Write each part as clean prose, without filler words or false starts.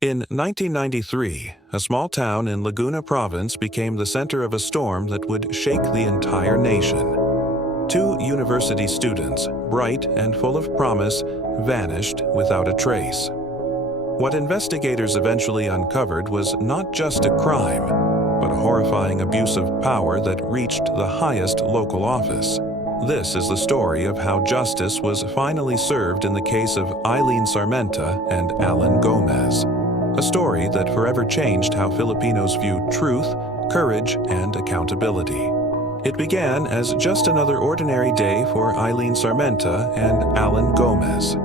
In 1993, a small town in Laguna Province became the center of a storm that would shake the entire nation. Two university students, bright and full of promise, vanished without a trace. What investigators eventually uncovered was not just a crime, but a horrifying abuse of power that reached the highest local office. This is the story of how justice was finally served in the case of Eileen Sarmenta and Allan Gomez. A story that forever changed how Filipinos viewed truth, courage, and accountability. It began as just another ordinary day for Eileen Sarmenta and Allan Gomez.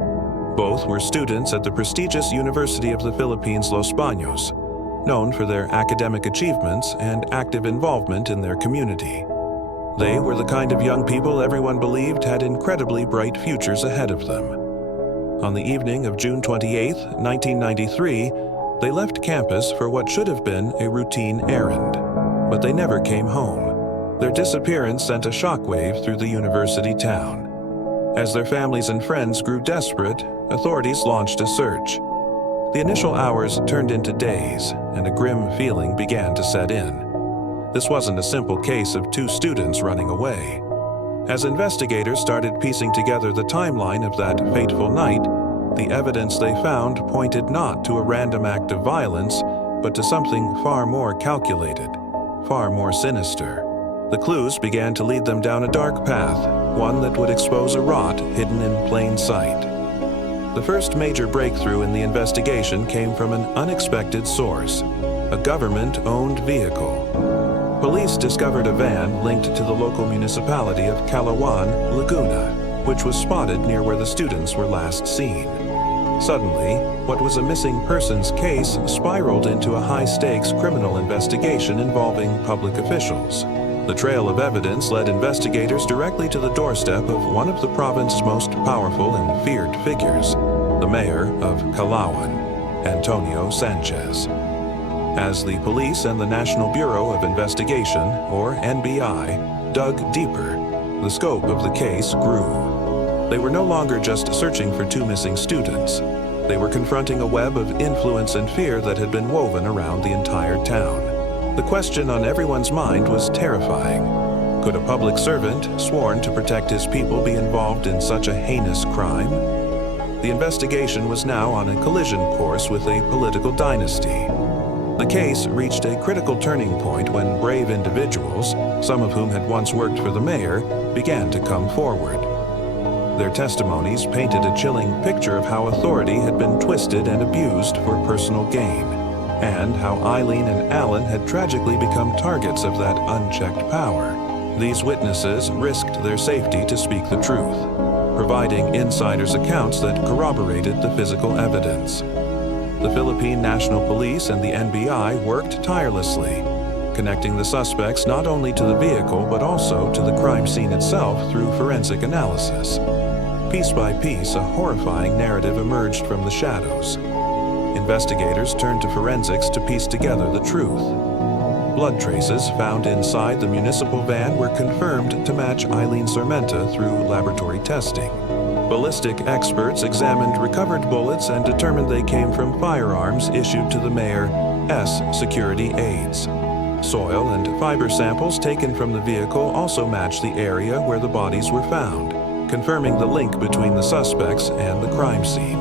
Both were students at the prestigious University of the Philippines, Los Baños, known for their academic achievements and active involvement in their community. They were the kind of young people everyone believed had incredibly bright futures ahead of them. On the evening of June 28, 1993, they left campus for what should have been a routine errand, but they never came home. Their disappearance sent a shockwave through the university town. As their families and friends grew desperate, authorities launched a search. The initial hours turned into days, and a grim feeling began to set in. This wasn't a simple case of two students running away. As investigators started piecing together the timeline of that fateful night, the evidence they found pointed not to a random act of violence, but to something far more calculated, far more sinister. The clues began to lead them down a dark path, one that would expose a rot hidden in plain sight. The first major breakthrough in the investigation came from an unexpected source, a government-owned vehicle. Police discovered a van linked to the local municipality of Calauan, Laguna, which was spotted near where the students were last seen. Suddenly, what was a missing persons case spiraled into a high-stakes criminal investigation involving public officials. The trail of evidence led investigators directly to the doorstep of one of the province's most powerful and feared figures, the Mayor of Calauan, Antonio Sanchez. As the police and the National Bureau of Investigation, or NBI, dug deeper, the scope of the case grew. They were no longer just searching for two missing students. They were confronting a web of influence and fear that had been woven around the entire town. The question on everyone's mind was terrifying. Could a public servant, sworn to protect his people, be involved in such a heinous crime? The investigation was now on a collision course with a political dynasty. The case reached a critical turning point when brave individuals, some of whom had once worked for the mayor, began to come forward. Their testimonies painted a chilling picture of how authority had been twisted and abused for personal gain, and how Eileen and Allan had tragically become targets of that unchecked power. These witnesses risked their safety to speak the truth, providing insiders' accounts that corroborated the physical evidence. The Philippine National Police and the NBI worked tirelessly, connecting the suspects not only to the vehicle but also to the crime scene itself through forensic analysis. Piece by piece, a horrifying narrative emerged from the shadows. Investigators turned to forensics to piece together the truth. Blood traces found inside the municipal van were confirmed to match Eileen Sarmenta through laboratory testing. Ballistic experts examined recovered bullets and determined they came from firearms issued to the mayor's security aides. Soil and fiber samples taken from the vehicle also matched the area where the bodies were found, confirming the link between the suspects and the crime scene.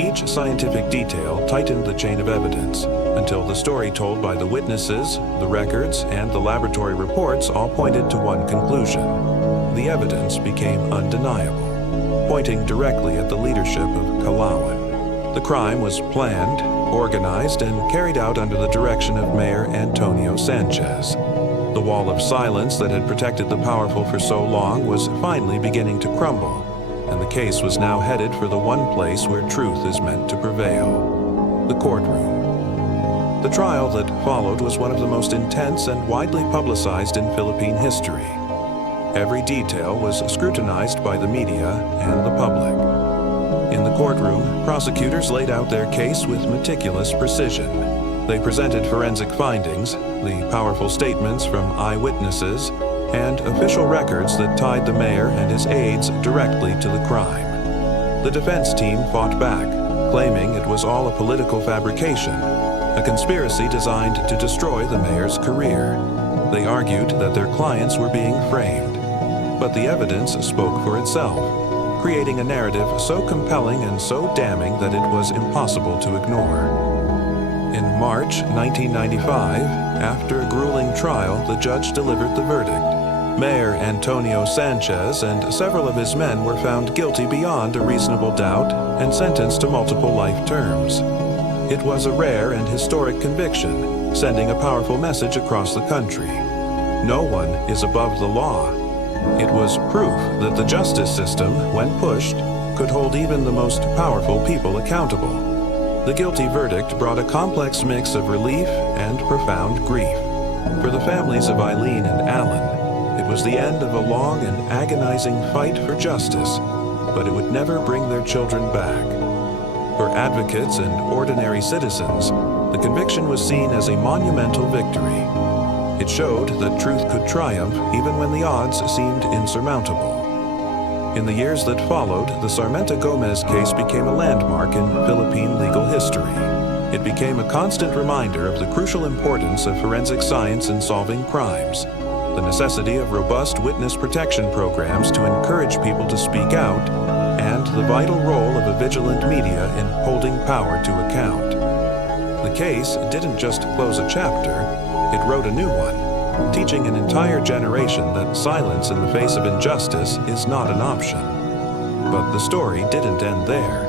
Each scientific detail tightened the chain of evidence until the story told by the witnesses, the records, and the laboratory reports all pointed to one conclusion. The evidence became undeniable, pointing directly at the leadership of Calauan. The crime was planned, organized, and carried out under the direction of Mayor Antonio Sanchez. The wall of silence that had protected the powerful for so long was finally beginning to crumble, and the case was now headed for the one place where truth is meant to prevail: the courtroom. The trial that followed was one of the most intense and widely publicized in Philippine history. Every detail was scrutinized by the media and the public. In the courtroom, prosecutors laid out their case with meticulous precision. They presented forensic findings, the powerful statements from eyewitnesses, and official records that tied the mayor and his aides directly to the crime. The defense team fought back, claiming it was all a political fabrication, a conspiracy designed to destroy the mayor's career. They argued that their clients were being framed. But the evidence spoke for itself, creating a narrative so compelling and so damning that it was impossible to ignore. In March 1995, after a grueling trial, the judge delivered the verdict. Mayor Antonio Sanchez and several of his men were found guilty beyond a reasonable doubt and sentenced to multiple life terms. It was a rare and historic conviction, sending a powerful message across the country. No one is above the law. It was proof that the justice system, when pushed, could hold even the most powerful people accountable. The guilty verdict brought a complex mix of relief and profound grief. For the families of Eileen and Allan, it was the end of a long and agonizing fight for justice, but it would never bring their children back. For advocates and ordinary citizens, the conviction was seen as a monumental victory. It showed that truth could triumph even when the odds seemed insurmountable. In the years that followed, the Sarmenta Gomez case became a landmark in Philippine legal history. It became a constant reminder of the crucial importance of forensic science in solving crimes, the necessity of robust witness protection programs to encourage people to speak out, and the vital role of a vigilant media in holding power to account. The case didn't just close a chapter, it wrote a new one, teaching an entire generation that silence in the face of injustice is not an option. But the story didn't end there.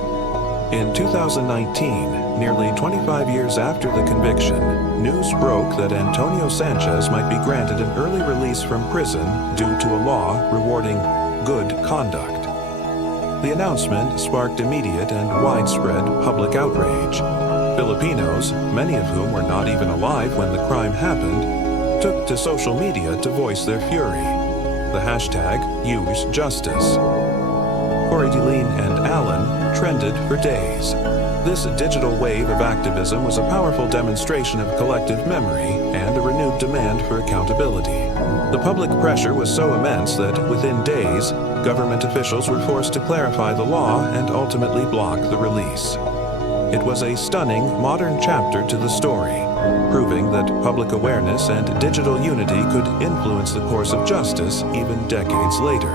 In 2019, nearly 25 years after the conviction, news broke that Antonio Sanchez might be granted an early release from prison due to a law rewarding good conduct. The announcement sparked immediate and widespread public outrage. Filipinos, many of whom were not even alive when the crime happened, took to social media to voice their fury. The hashtag #UseJustice. For Eileen and Allan trended for days. This digital wave of activism was a powerful demonstration of collective memory and a renewed demand for accountability. The public pressure was so immense that within days, government officials were forced to clarify the law and ultimately block the release. It was a stunning, modern chapter to the story, proving that public awareness and digital unity could influence the course of justice even decades later.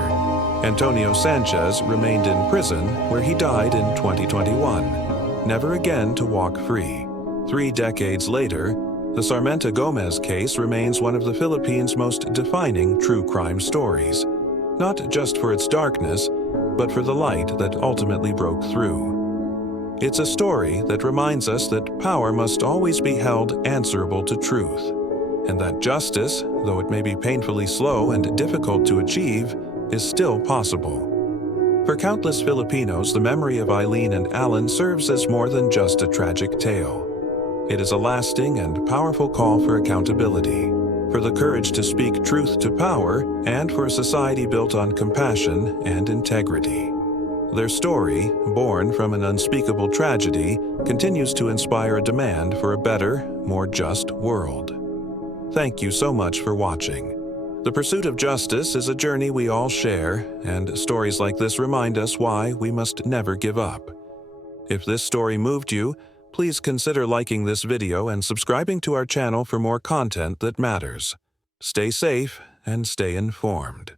Antonio Sanchez remained in prison, where he died in 2021, never again to walk free. 3 decades later, the Sarmenta Gomez case remains one of the Philippines' most defining true crime stories, not just for its darkness, but for the light that ultimately broke through. It's a story that reminds us that power must always be held answerable to truth, and that justice, though it may be painfully slow and difficult to achieve, is still possible. For countless Filipinos, the memory of Eileen and Allan serves as more than just a tragic tale. It is a lasting and powerful call for accountability, for the courage to speak truth to power, and for a society built on compassion and integrity. Their story, born from an unspeakable tragedy, continues to inspire a demand for a better, more just world. Thank you so much for watching. The pursuit of justice is a journey we all share, and stories like this remind us why we must never give up. If this story moved you, please consider liking this video and subscribing to our channel for more content that matters. Stay safe and stay informed.